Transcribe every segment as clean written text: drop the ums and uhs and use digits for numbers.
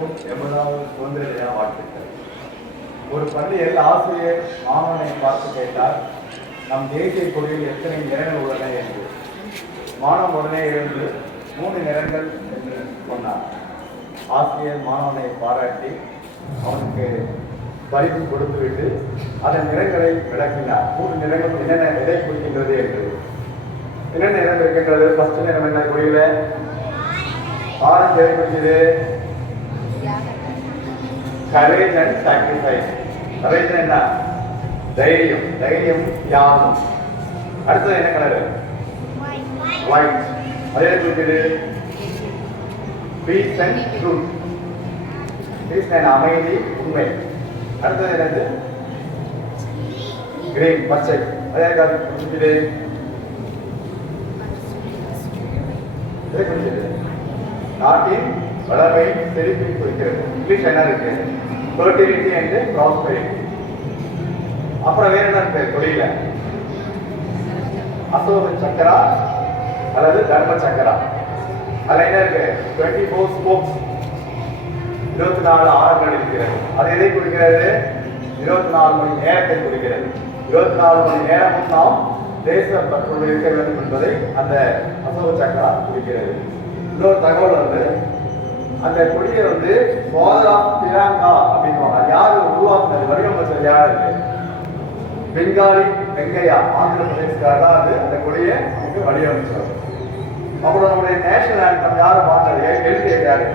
80வது சுதந்திர தின வாழ்த்துக்கள். ஒரு பள்ளியில் ஆசிரியர் மாணவனை பார்த்து கேட்டார், நம் தேசிய கொடியில் எத்தனை நிறங்கள் உள்ளன என்று. மாணவன் உடனே எழுந்து 3 நிறங்கள் என்று சொன்னார். ஆசிரியர் மாணவனை பாராட்டி அவனுக்கு பரிசு கொடுத்துவிட்டு அதன் நிறங்களை விளக்கினார். 3 நிறங்கள் என்னென்ன எதை குறிக்கின்றது என்று. என்னென்ன நிறம் இருக்கின்றது? ஃபர்ஸ்ட் நிறம் என்ன கொடியில? ஆரஞ்சு எதை குறிக்கிறது? courage and sacrifice. courage என்ன? தைரியம், தைரியம் தியாகம். அடுத்தது என்ன கலர்? white. அதே குறிக்கிறது peace and truth. peace and அமைதி, உண்மை. அடுத்தது என்னது? green, பச்சை. அதே குறிக்கிறது நாட்டின் வளமை செழிப்பை குறிக்கிறது. இங்கிலீஷ் என்ன இருக்கு? fertility and prosperity. அப்புறம் வேற என்ன இருக்கு கொடியில? அசோக சக்கரா அல்லது தர்ம சக்கரா. அதுல என்ன இருக்கு? 24 spokes, 24 ஆரங்கள் இருக்கிறது. அது எதை குறிக்கிறது? 24 மணி நேரத்தை குறிக்கிறது. 24 மணி நேரமும் நாம் தேசப்பற்றுள்ள இருக்க வேண்டும் என்பதை அந்த அசோக சக்கரா குறிக்கிறது. இன்னொரு தகவல் அந்த கொடியை ஃபாதர் ஆஃப் திரங்கா அப்படின்வாங்க. யாரு உருவாக்குனது, வடிவமைச்சது யாரு? பெங்காலி வெங்கையா, ஆந்திர பிரதேசக்காரர் தான் அந்த கொடியை நமக்கு வடிவமைச்சது. அப்புறம் நம்முடைய நேஷனல் ஆந்தம் யாரு பாடுறது, எழுதியது யாரு?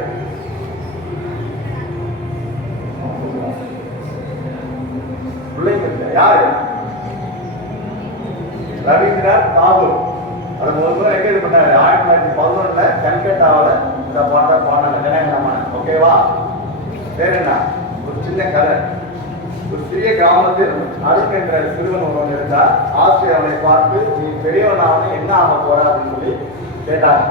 பிள்ளைங்க யாரு? ரவீந்திரநாத் தாகூர். அது முதல்ல எங்க இது பண்ணாரு? 1911 கல்கட்டாவில் இந்த பாட்டை பாடின ஜனகணமன. ஓகேவா? வேற என்ன? ஒரு சின்ன கதை. ஒரு சிறிய கிராமத்தில் அருண் என்ற சிறுவன் ஒருவன் இருந்தார். ஆசிரியர் அவனை பார்த்து, நீ பெரியவனாக என்ன ஆக போற அப்படின்னு சொல்லி கேட்டாங்க.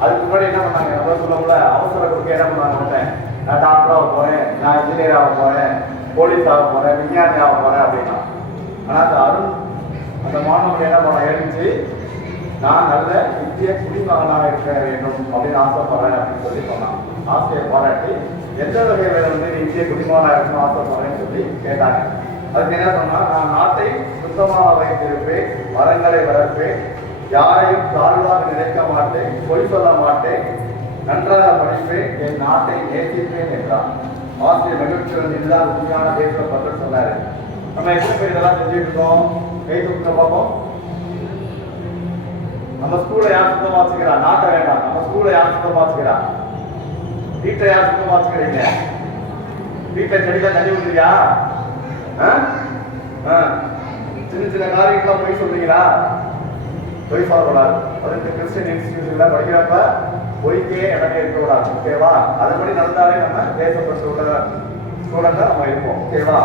அதுக்கு முன்னாடி என்ன பண்ணாங்க? நம்ம சொல்ல அவசர கொடுக்க என்ன பண்ணாங்க? நான் டாக்டர் ஆக போறேன், நான் இன்ஜினியர் ஆக போறேன், போலீஸ் ஆக போறேன், விஞ்ஞானி ஆக போறேன் அப்படின்னா. ஆனா அந்த அருண் அந்த மாணவன் என்ன பண்ண எழுந்துச்சு, நான் நல்ல இந்திய குடிமகனாக இருக்க வேண்டும் அப்படின்னு ஆசைப்படுறேன் அப்படின்னு சொல்லி சொன்னான். ஆசையை பாராட்டி எந்த வகையில நீ இந்திய குடிமகனாக இருக்கணும் ஆசைப்படுறேன்னு சொல்லி கேட்டாங்க. அதுக்கு என்ன சொன்னா, நான் நாட்டை சுத்தமாக வைத்திருப்பேன், மரங்களை வளர்ப்பேன், யாரையும் தாழ்வாக நினைக்க மாட்டேன், பொய் சொல்ல மாட்டேன், நன்றாக படிப்பேன், என் நாட்டை நேசிப்பேன் என்றான். ஆசிரியர் மகிழ்ச்சியுடன் எல்லா உண்மையான தேசப்பட்டு சொன்னாரு. நம்ம எத்தனை பேர் இதெல்லாம் செஞ்சுட்டு இருக்கோம்? கை தூக்க பார்ப்போம். நம்ம ஸ்கூலை யார் சுத்தமா வச்சுக்கிறா? நாட்டை வேண்டாம், நம்ம ஸ்கூலை யார் சுத்தமா வச்சுக்கிறா? வீட்டை யார் சுத்தமா வச்சுக்கிறீங்க? வீட்டை செடிதான் தண்ணி விடுறியா? சின்ன சின்ன காரியங்கள்லாம் போய் சொல்றீங்களா? பொய் சொல்லக்கூடாது. அதுக்கு கிறிஸ்டியன் இன்ஸ்டிடியூஷன்ல படிக்கிறப்ப பொய்க்கே இடமே இருக்கக்கூடாது. ஓகேவா? அதுபடி நடந்தாலே நம்ம தேசப்பட்டு உள்ள ஸ்டூடெண்டா நம்ம இருப்போம். ஓகேவா?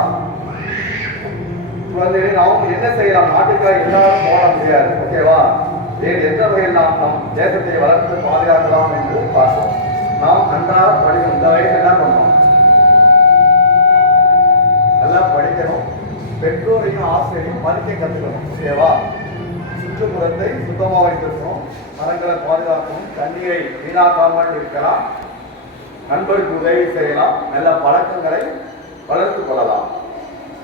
குழந்தைகளை நாம் என்ன செய்யலாம்? நாட்டுக்காக எல்லாரும் போட முடியாது. ஓகேவா? எந்த வகையில் நாம் நம் தேசத்தை வளர்த்து பாதுகாக்கலாம் என்று பார்ப்போம். நாம் நன்றாக படிக்கணும். இந்த வயசு என்ன பண்ணணும்? நல்லா படிக்கணும். பெற்றோரையும் ஆசிரியரையும் மதிக்க கற்றுக்கணும். ஓகேவா? சுற்றுப்புறத்தை சுத்தமாக வைத்திருக்கணும், மரங்களை பாதுகாக்கணும், தண்ணீரை வீணாக்காமல் இருக்கலாம், நண்பருக்கு உதவி செய்யலாம், நல்ல பழக்கங்களை வளர்த்துக் கொள்ளலாம்.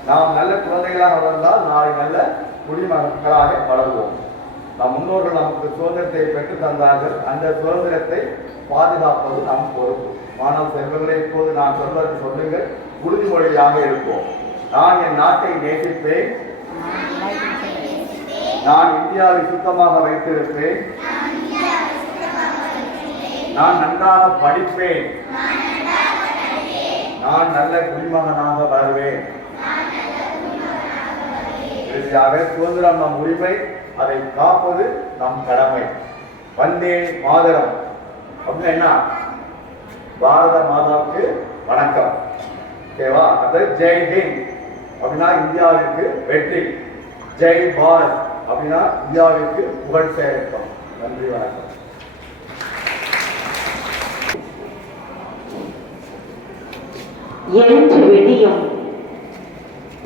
நாம் நல்ல குழந்தைகளாக வளர்ந்தால் நாளை நல்ல குடிமக்களாக வளர்வோம். நம் முன்னோர்கள் நமக்கு சுதந்திரத்தை பெற்று தந்தார்கள். அந்த சுதந்திரத்தை பாதுகாப்பது நம் பொறுப்பு. மாணவ செல்வங்களை இப்போது நான் சொல்வதை சொல்லுங்கள், உறுதிமொழியாக இருப்போம். நான் என் நாட்டை நேசிப்பேன், நான் இந்தியாவை சுத்தமாக வைத்திருப்பேன், நான் நன்றாக படிப்பேன், நான் நல்ல குடிமகனாக வருவேன். இறுதியாக சுதந்திரம் நம் உரிமை, அதை காப்பது நம் கடமை. வந்தே மாதரம் அப்படின்னா என்ன? பாரத மாதாவுக்கு வணக்கம். ஓகேவா? அது ஜெய் ஹிந்த் அப்படின்னா இந்தியாவிற்கு வெற்றி, ஜெய் பாரத் அப்படின்னா இந்தியாவிற்கு புகழ் சேர்க்கும். நன்றி, வணக்கம். எழுந்து விடியும்